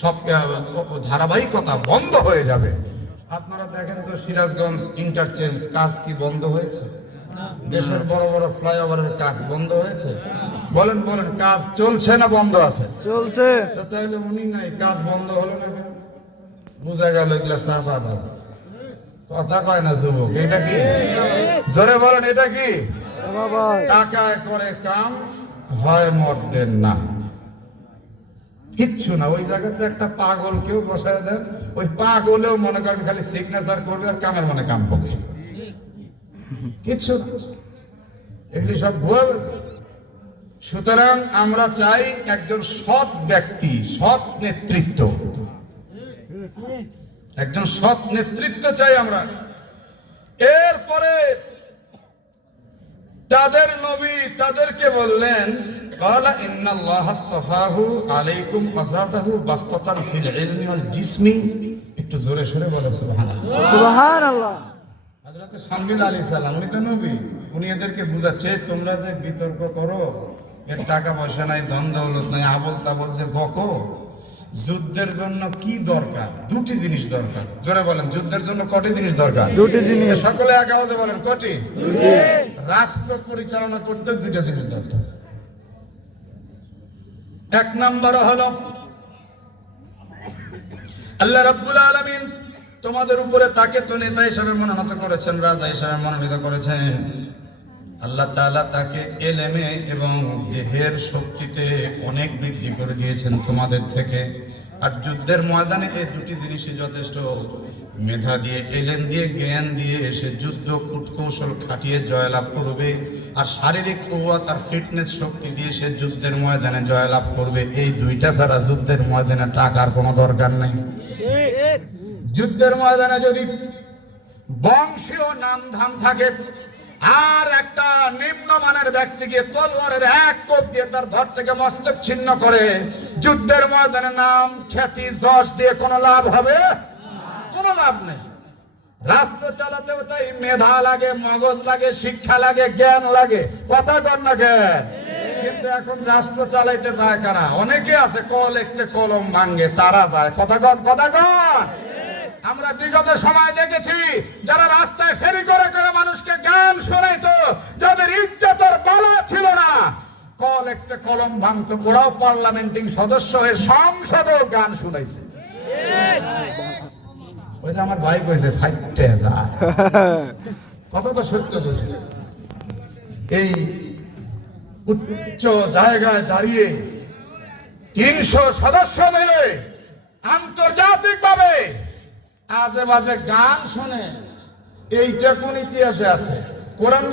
সব ধারাবাহিকতা বন্ধ হয়ে যাবে। আপনারা দেখেন তো সিরাজগঞ্জ ইন্টারচেঞ্জ কাজ কি বন্ধ হয়েছে? দেশের বড় বড় ফ্লাইওভারের কাজ বন্ধ হয়েছে? বলেন বলেন, কাজ চলছে না বন্ধ আছে? চলছে। তাহলে উনি নাই, কাজ বন্ধ হলো না কেন? বুঝা গেল এগুলা সাফা আছে, কথা কয় না যুবক। এটা কি? জোরে বলেন, এটা কি? টাকায় করে কাম হয় মর্দের না, কিচ্ছু না। ওই জায়গাতে একটা পাগল কেউ বসায় দেন, ওই পাগলেও মনে করেন খালি সিগনেচার করবে আর কামের মনে কাম হবে, কিচ্ছু না। এগুলি সব ভুয়া গেছে। সুতরাং আমরা চাই একজন সৎ ব্যক্তি, সৎ নেতৃত্ব, একজন সৎ নেতৃত্ব চাই আমরা। এরপরে তাদের নবী তাদেরকে বললেন, قال ان الله اصطفاه عليكم وزاده بسطة في العلم والجسم। একটু জোরে সরে বলে সুবহানাল্লাহ। সুবহানাল্লাহ। হযরত শামীল আলাইহিস সালাম উনি তো নবী, উনি এদেরকে বুঝাচ্ছে তোমরা যে বিতর্ক করো, এর টাকা পয়সা নাই, ধন দৌলত নাই, আবল তাবল যে বকো, যুদ্ধের জন্য কি দরকার? দুটি জিনিস দরকার। জোরে বলেন, যুদ্ধের জন্য কটি জিনিস দরকার? দুটি জিনিস। সকলে এক আওয়াজে বলেন, কটি? রাষ্ট্র পরিচালনা করতে দুইটা জিনিস দরকার। এক নম্বর হলো আল্লাহ রাব্বুল আলামিন তোমাদের উপরে তাকে তো নেতা হিসেবে মনোনীত করেছেন, রাজা হিসেবে মনোনীত করেছেন। আল্লাহ তাআলা তাকে এলেমে এবং দেহের শক্তিতে অনেক বৃদ্ধি করে দিয়েছেন তোমাদের থেকে। আর যুদ্ধের ময়দানে এই দুটি জিনিসই যথেষ্ট। মেধা দিয়ে, এলেম দিয়ে, জ্ঞান দিয়ে সে যুদ্ধ কূটকৌশল খাটিয়ে জয়লাভ করবে, আর শারীরিক কুওয়াত আর ফিটনেস শক্তি দিয়ে সে যুদ্ধের ময়দানে জয়লাভ করবে। এই দুইটা ছাড়া যুদ্ধের ময়দানে টাকার কোনো দরকার নেই। যুদ্ধের ময়দানে যদি বংশীয় নাম ধাম থাকে, আর একটা নিম্নমানের ব্যক্তিকে তলোয়ারের এক কোপ দিয়ে তার ধর থেকে মস্তক ছিন্ন করে, যুদ্ধের ময়দানে নাম, খ্যাতি, যশ দিয়ে কোনো লাভ হবে? কোনো লাভ নেই। রাষ্ট্র চালাতেও তাই মেধা লাগে, মগজ লাগে, শিক্ষা লাগে, জ্ঞান লাগে। কথা কর না জ্ঞান। কিন্তু এখন রাষ্ট্র চালাইতে যায় কারা? অনেকে আছে কল একটে কলম ভাঙ্গে, তারা যায়। কথা কন, কথা কন। আমরা বিগত সময় দেখেছি যারা রাস্তায় ফেরি করে করে মানুষকে গান শোনাইতো, যাদের ইজ্জতের বালা ছিল না, কল একটা কলম ভাঙতো, ওরাও পার্লামেন্টিং সদস্য হয়ে সংসদেও গান শুনাইছে। ওই যে আমার ভাই কইছে ফাইটে যায়, কত তো সত্য কইছে। এই উচ্চ জায়গায় দাঁড়িয়ে 300 সদস্য মিলে আন্তর্জাতিক ভাবে আজে বাজে গান শোনে, এইটা কোন ইতিহাসে আছে? কোরআন